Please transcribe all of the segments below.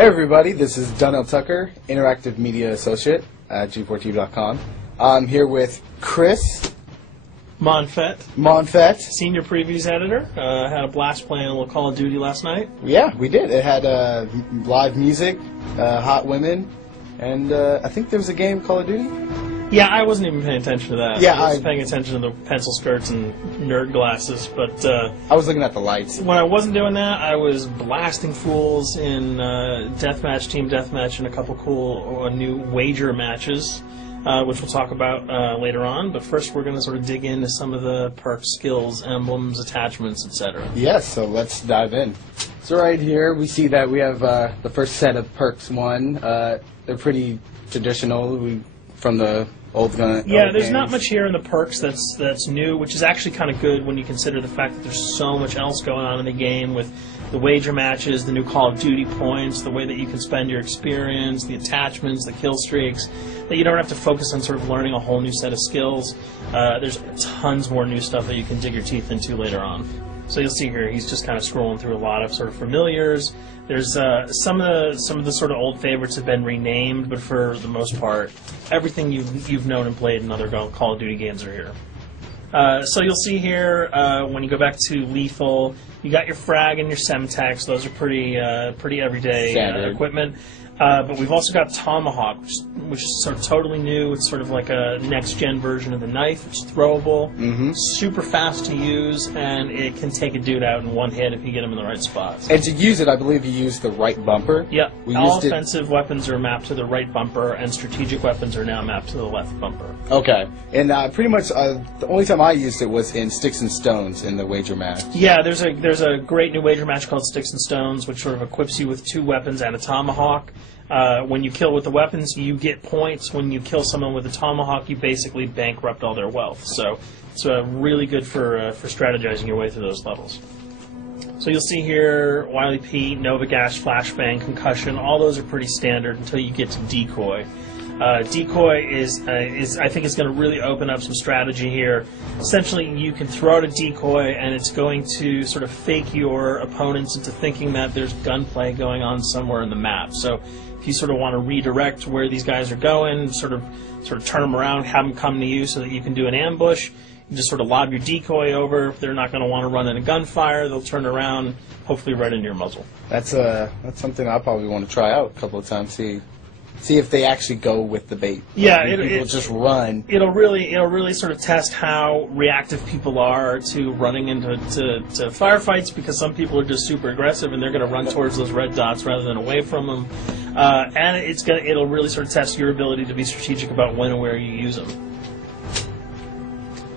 Hey everybody, this is Donnell Tucker, Interactive Media Associate at G4TV.com. I'm here with Chris Monfett, Senior Previews Editor. Had a blast playing a little Call of Duty last night. Yeah, we did. It had live music, hot women, and I think there was a game, Call of Duty? Yeah, I wasn't even paying attention to that. Yeah, I was paying attention to the pencil skirts and nerd glasses, but I was looking at the lights. When I wasn't doing that, I was blasting fools in deathmatch, team deathmatch, and a couple cool new wager matches, which we'll talk about later on. But first, we're going to sort of dig into some of the perks, skills, emblems, attachments, etc. Yes, so let's dive in. So right here, we see that we have the first set of perks one. They're pretty traditional from the old gun. Yeah, there's not much here in the perks that's new, which is actually kind of good when you consider the fact that there's so much else going on in the game with the wager matches, the new Call of Duty points, the way that you can spend your experience, the attachments, the kill streaks, that you don't have to focus on sort of learning a whole new set of skills. There's tons more new stuff that you can dig your teeth into later on. So you'll see here, he's just kind of scrolling through a lot of sort of familiars. There's some of the sort of old favorites have been renamed, but for the most part, everything you've known and played in other Call of Duty games are here. So you'll see here when you go back to lethal, you got your frag and your semtex. Those are pretty everyday equipment. But we've also got Tomahawk, which is sort of totally new. It's sort of like a next-gen version of the knife. It's throwable, super fast to use, and it can take a dude out in one hit if you get him in the right spots. And to use it, I believe you use the right bumper. Yep. All offensive weapons are mapped to the right bumper, and strategic weapons are now mapped to the left bumper. Okay. And pretty much the only time I used it was in Sticks and Stones in the wager match. Yeah, there's a great new wager match called Sticks and Stones, which sort of equips you with 2 weapons and a tomahawk. When you kill with the weapons, you get points. When you kill someone with a tomahawk, you basically bankrupt all their wealth. So it's really good for strategizing your way through those levels. So you'll see here, Wily Pete, Nova Gash, Flashbang, Concussion. All those are pretty standard until you get to Decoy. Decoy is I think it's going to really open up some strategy here. Essentially, you can throw out a decoy, and it's going to sort of fake your opponents into thinking that there's gunplay going on somewhere in the map. So if you sort of want to redirect where these guys are going, sort of turn them around, have them come to you so that you can do an ambush, you just sort of lob your decoy over. If they're not going to want to run in a gunfire, they'll turn around, hopefully right into your muzzle. That's something I'll probably want to try out a couple of times, see if they actually go with the bait. Yeah, people just run. It'll really sort of test how reactive people are to running into firefights, because some people are just super aggressive and they're going to run towards those red dots rather than away from them. And it'll really sort of test your ability to be strategic about when and where you use them.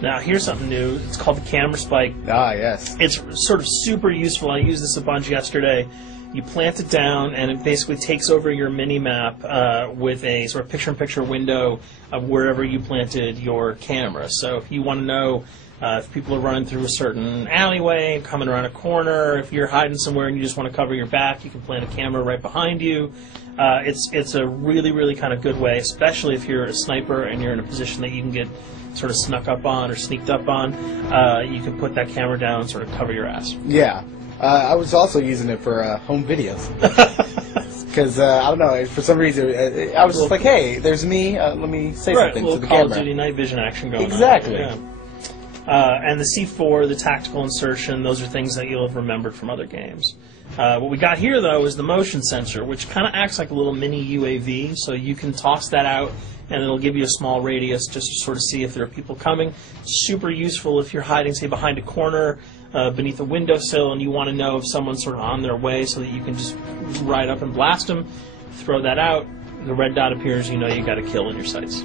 Now, here's something new. It's called the camera spike. Ah, yes. It's sort of super useful. I used this a bunch yesterday. You plant it down, and it basically takes over your mini-map with a sort of picture-in-picture window of wherever you planted your camera. So if you want to know if people are running through a certain alleyway, coming around a corner, if you're hiding somewhere and you just want to cover your back, you can plant a camera right behind you. It's a really kind of good way, especially if you're a sniper and you're in a position that you can get sort of snuck up on or sneaked up on. You can put that camera down and sort of cover your ass. Yeah. I was also using it for home videos. Because, I don't know, for some reason, I was just like, hey, there's me, let me say something to the camera. Call of Duty night vision action going on. Exactly. Yeah. And the C4, the tactical insertion, those are things that you'll have remembered from other games. What we got here, though, is the motion sensor, which kind of acts like a little mini UAV, so you can toss that out, and it'll give you a small radius just to sort of see if there are people coming. Super useful if you're hiding, say, behind a corner, beneath a windowsill, and you want to know if someone's sort of on their way so that you can just ride up and blast them. Throw that out, the red dot appears, you know you got a kill in your sights.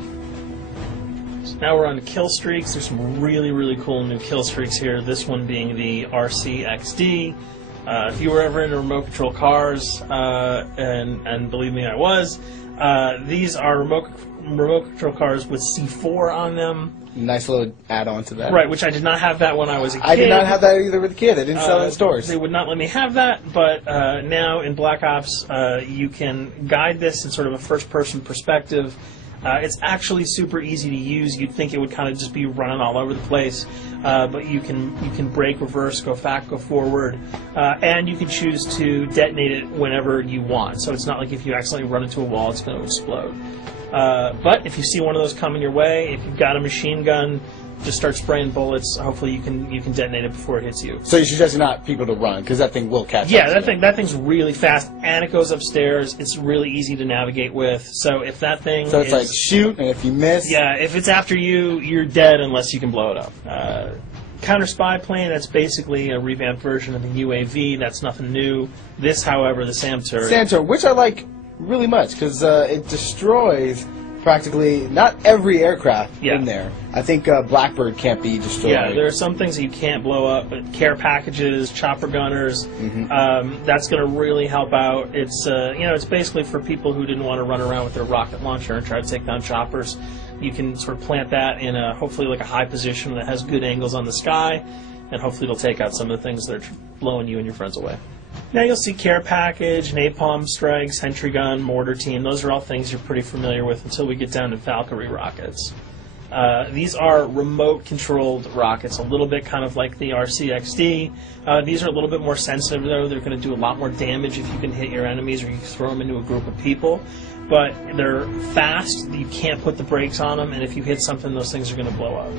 So now we're on to kill streaks. There's some really cool new kill streaks here, this one being the RCXD. If you were ever into remote control cars, and believe me, I was, these are remote control cars with C4 on them. Nice little add-on to that. Right, which I did not have that when I was a kid. I did not have that either with a kid. They didn't sell it in stores. They would not let me have that, but now in Black Ops, you can guide this in sort of a first-person perspective. It's actually super easy to use. You'd think it would kind of just be running all over the place, but you can brake, reverse, go back, go forward, and you can choose to detonate it whenever you want. So it's not like if you accidentally run into a wall, it's going to explode. But if you see one of those coming your way, if you've got a machine gun, just start spraying bullets. Hopefully you can detonate it before it hits you. So you suggest not people to run, because that thing will catch up. Yeah, that thing's really fast, and it goes upstairs. It's really easy to navigate with. So if that thing So it's like shoot, and if you miss... Yeah, if it's after you, you're dead unless you can blow it up. Counter spy plane, that's basically a revamped version of the UAV. That's nothing new. This, however, the SAM turret... SAM turret, which I like really much, because it destroys... practically not every aircraft in there. I think Blackbird can't be destroyed. Yeah, there are some things that you can't blow up, but care packages, chopper gunners, that's going to really help out. It's it's basically for people who didn't want to run around with their rocket launcher and try to take down choppers. You can sort of plant that in a hopefully like a high position that has good angles on the sky, and hopefully it'll take out some of the things that are blowing you and your friends away. Now you'll see care package, napalm strike, sentry gun, mortar team. Those are all things you're pretty familiar with until we get down to Valkyrie rockets. These are remote-controlled rockets, a little bit kind of like the RCXD. These are a little bit more sensitive, though. They're going to do a lot more damage if you can hit your enemies or you throw them into a group of people. But they're fast, you can't put the brakes on them, and if you hit something, those things are going to blow up.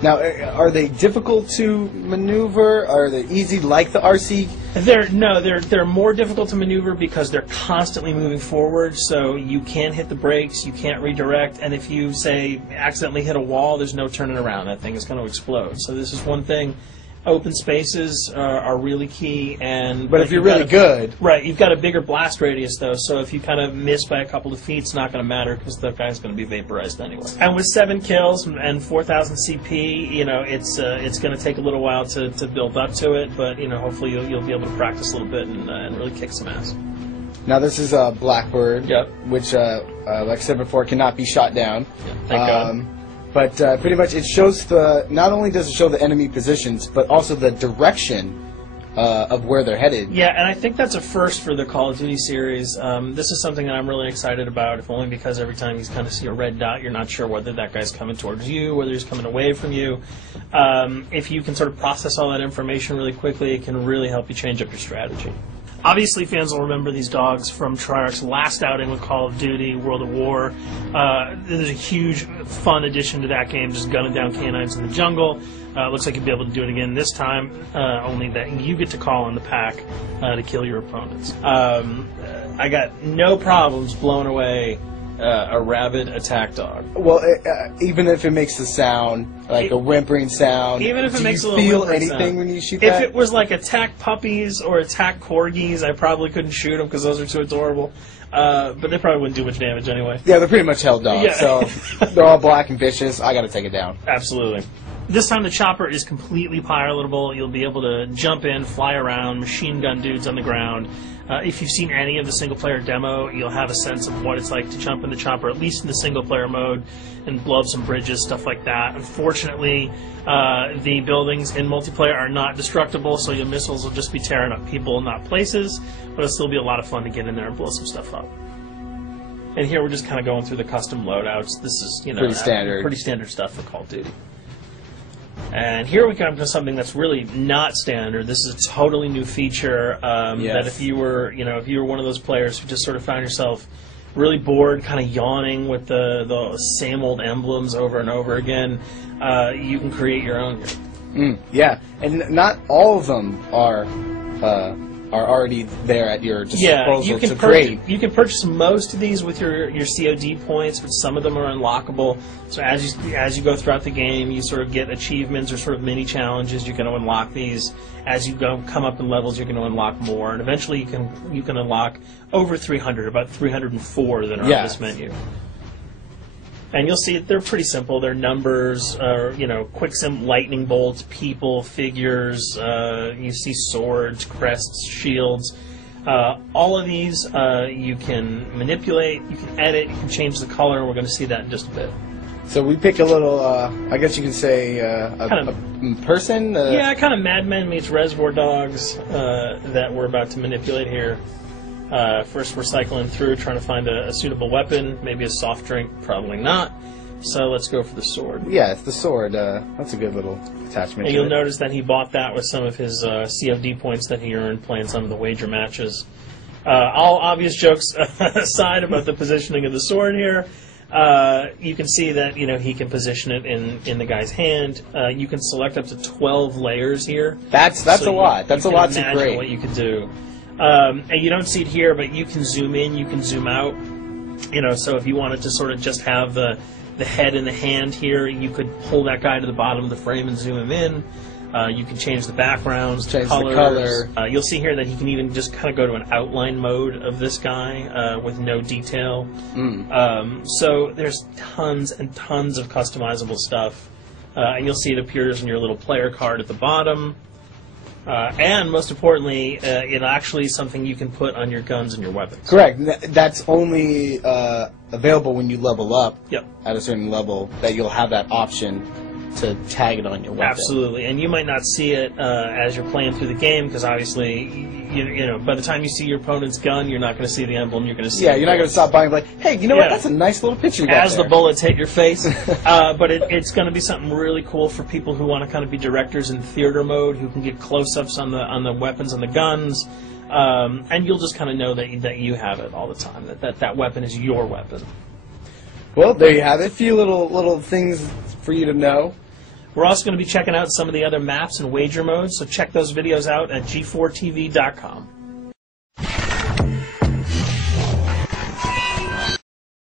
Now, are they difficult to maneuver? Are they easy like the RC? They're more difficult to maneuver because they're constantly moving forward, so you can't hit the brakes, you can't redirect, and if you, say, accidentally hit a wall, there's no turning around. That thing is going to explode. So this is one thing. Open spaces are really key, but if you're really good, right? You've got a bigger blast radius though, so if you kind of miss by a couple of feet, it's not going to matter because the guy's going to be vaporized anyway. And with 7 kills and 4,000 CP, it's going to take a little while to build up to it, but hopefully you'll be able to practice a little bit and really kick some ass. Now this is Blackbird, which, like I said before, cannot be shot down. Yep, thank God. But pretty much it shows not only does it show the enemy positions, but also the direction of where they're headed. Yeah, and I think that's a first for the Call of Duty series. This is something that I'm really excited about, if only because every time you kind of see a red dot, you're not sure whether that guy's coming towards you, whether he's coming away from you. If you can sort of process all that information really quickly, it can really help you change up your strategy. Obviously, fans will remember these dogs from Treyarch's last outing with Call of Duty, World at War. There's a huge, fun addition to that game, just gunning down canines in the jungle. Looks like you'll be able to do it again this time, only that you get to call on the pack to kill your opponents. I got no problems blowing away a rabid attack dog. Well, even if it makes a sound, like a whimpering sound, even if it makes a little feel whimpering anything sound. When you shoot if that? it was like attack puppies or attack corgis, I probably couldn't shoot them because those are too adorable. But they probably wouldn't do much damage anyway. Yeah, they're pretty much held dogs, Yeah. so they're all black and vicious. I got to take it down. Absolutely. This time the chopper is completely pilotable. You'll be able to jump in, fly around, machine gun dudes on the ground. If you've seen any of the single-player demo, you'll have a sense of what it's like to jump in the chopper, at least in the single-player mode, and blow up some bridges, stuff like that. Unfortunately, the buildings in multiplayer are not destructible, so your missiles will just be tearing up people, not places, but it'll still be a lot of fun to get in there and blow some stuff up. And here we're just kind of going through the custom loadouts. This is, pretty standard stuff for Call of Duty. And here we come to something that's really not standard. This is a totally new feature that if you were one of those players who just sort of found yourself really bored, kind of yawning with the same old emblems over and over again, you can create your own here. Yeah, and not all of them are already there at your disposal to create. You can purchase most of these with your COD points, but some of them are unlockable. So as you go throughout the game, you sort of get achievements or sort of mini challenges. You're going to unlock these. As you come up in levels, you're going to unlock more, and eventually you can unlock over 300, about 304 that are on this menu. And you'll see they're pretty simple. They're numbers, quick lightning bolts, people, figures. You see swords, crests, shields. All of these you can manipulate, you can edit, you can change the color. We're going to see that in just a bit. So we pick a little, I guess you could say, a person? Yeah, kind of Mad Men meets Reservoir Dogs that we're about to manipulate here. First, we're cycling through, trying to find a suitable weapon. Maybe a soft drink, probably not. So let's go for the sword. Yeah, it's the sword. That's a good little attachment. And you'll notice that he bought that with some of his CFD points that he earned playing some of the wager matches. All obvious jokes aside about the positioning of the sword here, you can see that he can position it in the guy's hand. You can select up to 12 layers here. That's a lot. That's a lot to imagine great. What you can do. And you don't see it here, but you can zoom in, you can zoom out. So if you wanted to sort of just have the head in the hand here, you could pull that guy to the bottom of the frame and zoom him in. You can change the backgrounds, change colors. the color. You'll see here that he can even just kind of go to an outline mode of this guy with no detail. So there's tons and tons of customizable stuff. And you'll see it appears in your little player card at the bottom. And most importantly, it actually is something you can put on your guns and your weapons. Correct. That's only available when you level up at a certain level, that you'll have that option to tag it on your weapon. Absolutely. And you might not see it as you're playing through the game, because obviously, by the time you see your opponent's gun, you're not going to see the emblem. You're going to see you're not going to stop by and be like, hey, you know what? That's a nice little picture you got as there. The bullets hit your face. But it's going to be something really cool for people who want to kind of be directors in theater mode, who can get close-ups on the weapons and the guns. And you'll just kind of know that you have it all the time, that weapon is your weapon. Well, there you have it. A few little things for you to know. We're also going to be checking out some of the other maps and wager modes, so check those videos out at g4tv.com.